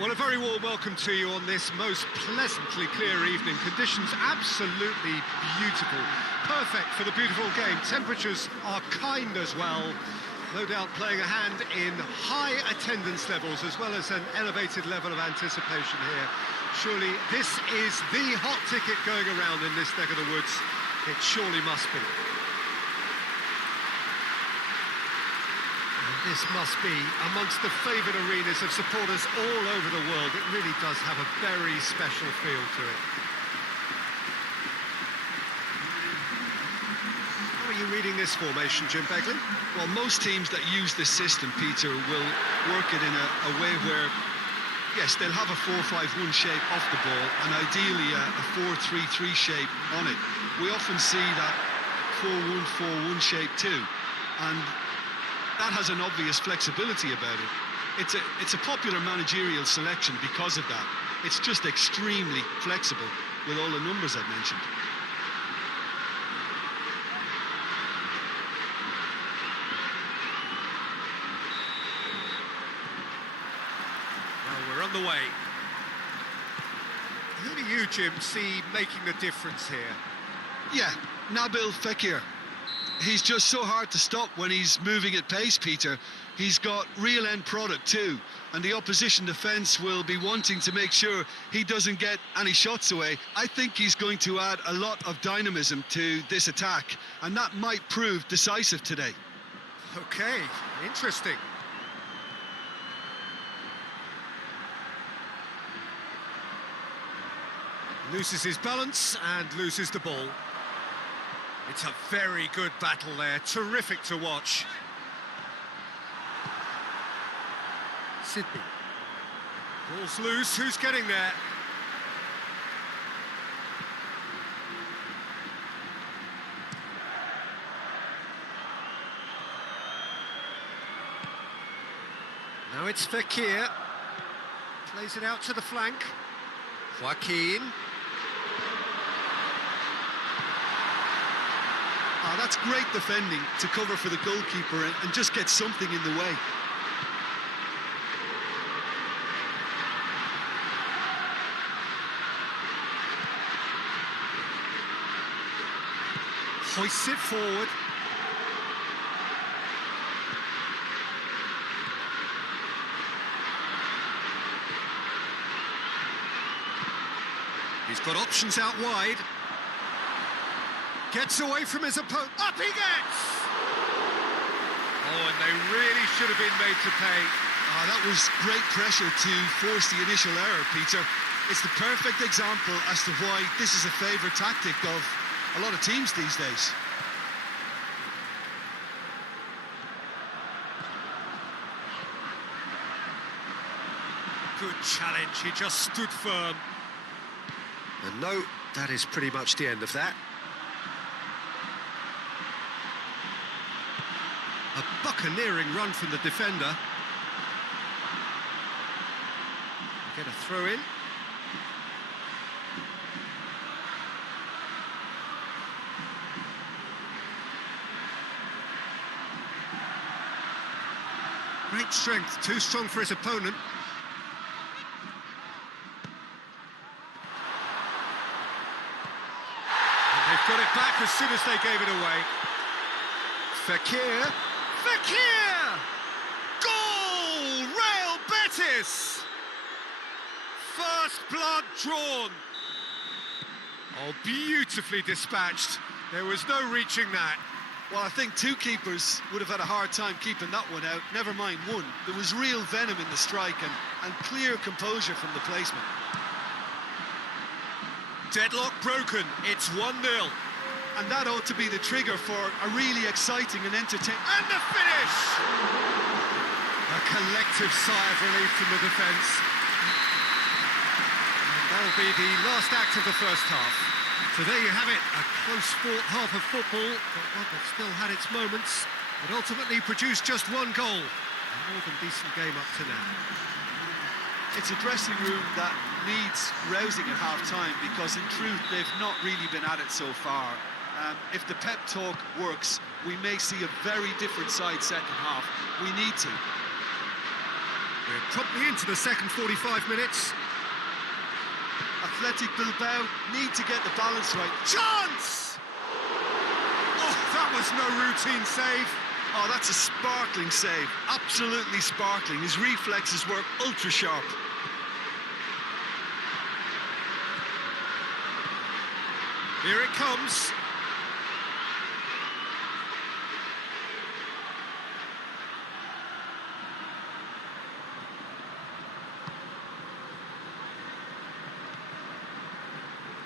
Well, a very warm welcome to you on this most pleasantly clear evening. Conditions absolutely beautiful. Perfect for the beautiful game. Temperatures are kind as well. No doubt playing a hand in high attendance levels as well as an elevated level of anticipation here. Surely this is the hot ticket going around in this neck of the woods. It surely must be. This must be amongst the favoured arenas of supporters all over the world. It really does have a very special feel to it. How are you reading this formation, Jim Begley? Well, most teams that use this system, Peter, will work it in a way where, yes, they'll have a 4-5-1 shape off the ball and ideally a 4-3-3 shape on it. We often see that 4-1-4-1 shape too, and that has an obvious flexibility about it. It's a popular managerial selection because of that. It's just extremely flexible with all the numbers I've mentioned. Well, we're on the way. Who do you, Jim, see making the difference here? Yeah, Nabil Fekir. He's just so hard to stop when he's moving at pace, Peter. He's got real end product too, and the opposition defence will be wanting to make sure he doesn't get any shots away. I think he's going to add a lot of dynamism to this attack, and that might prove decisive today. Okay, interesting. Loses his balance and loses the ball. It's a very good battle there, terrific to watch. Sydney. Ball's loose, who's getting there? Now it's Fekir. Plays it out to the flank. Joaquin. Oh, that's great defending to cover for the goalkeeper and just get something in the way. Hoists it forward. He's got options out wide. Gets away from his opponent. Up he gets! Oh, and they really should have been made to pay. Oh, that was great pressure to force the initial error, Peter. It's the perfect example as to why this is a favourite tactic of a lot of teams these days. Good challenge, he just stood firm. And no, that is pretty much the end of that. A buccaneering run from the defender. Get a throw in. Great strength, too strong for his opponent. And they've got it back as soon as they gave it away. Fekir. Fekir! Goal! Real Betis! First blood drawn. Oh, beautifully dispatched. There was no reaching that. Well, I think two keepers would have had a hard time keeping that one out, never mind one. There was real venom in the strike and clear composure from the placement. Deadlock broken, it's 1-0. And that ought to be the trigger for a really exciting and entertaining... And the finish! A collective sigh of relief from the defence. And that'll be the last act of the first half. So there you have it, a close-fought half of football, but one that still had its moments. It ultimately produced just one goal. A more than decent game up to now. It's a dressing room that needs rousing at half-time because, in truth, they've not really been at it so far. If the pep talk works, we may see a very different side second half. We need to. We're promptly into the second 45 minutes. Athletic Bilbao need to get the balance right. Chance! Oh, that was no routine save. Oh, that's a sparkling save. Absolutely sparkling. His reflexes were ultra sharp. Here it comes.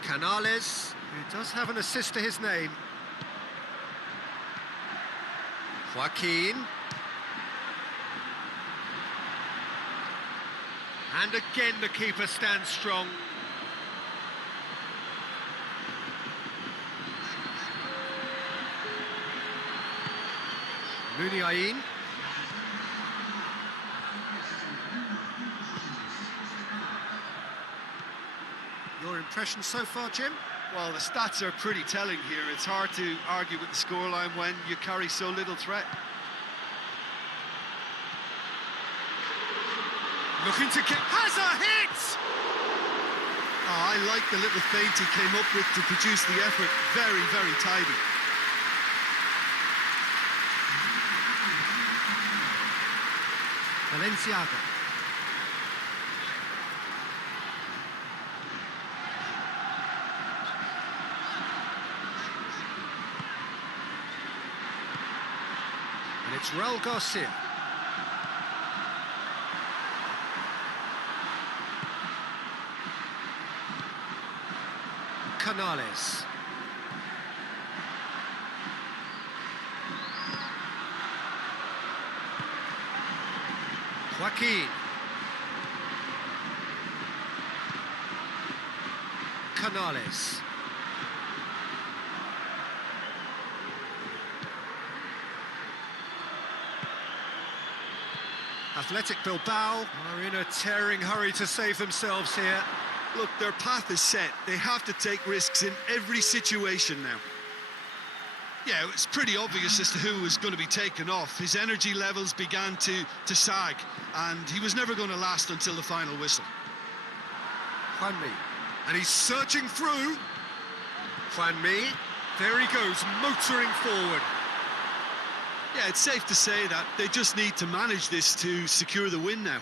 Canales, who does have an assist to his name. Joaquin. And again the keeper stands strong. Muniain. Your impression so far, Jim? Well, the stats are pretty telling here. It's hard to argue with the scoreline when you carry so little threat. Looking to get... has a hit! Oh, I like the little feint he came up with to produce the effort. Very, very tidy. Valenciaga. And it's Raul Garcia. Canales. Joaquin. Canales. Athletic Bilbao are in a tearing hurry to save themselves here. Look, their path is set. They have to take risks in every situation now. Yeah, it's pretty obvious as to who was going to be taken off. His energy levels began to sag, and he was never going to last until the final whistle. Juanmi, and he's surging through. Juanmi, there he goes, motoring forward. Yeah, it's safe to say that they just need to manage this to secure the win now.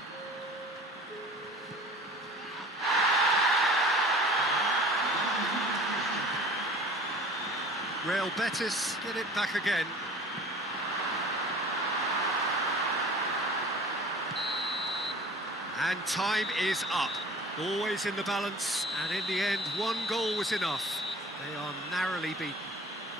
Real Betis get it back again. And time is up. Always in the balance, and in the end, one goal was enough. They are narrowly beaten.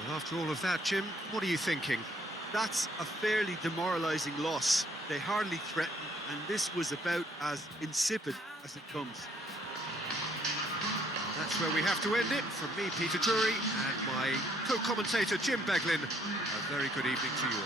Well, after all of that, Jim, what are you thinking? That's a fairly demoralising loss. They hardly threatened, and this was about as insipid as it comes. That's where we have to end it. From me, Peter Drury, and my co-commentator, Jim Beglin, a very good evening to you all.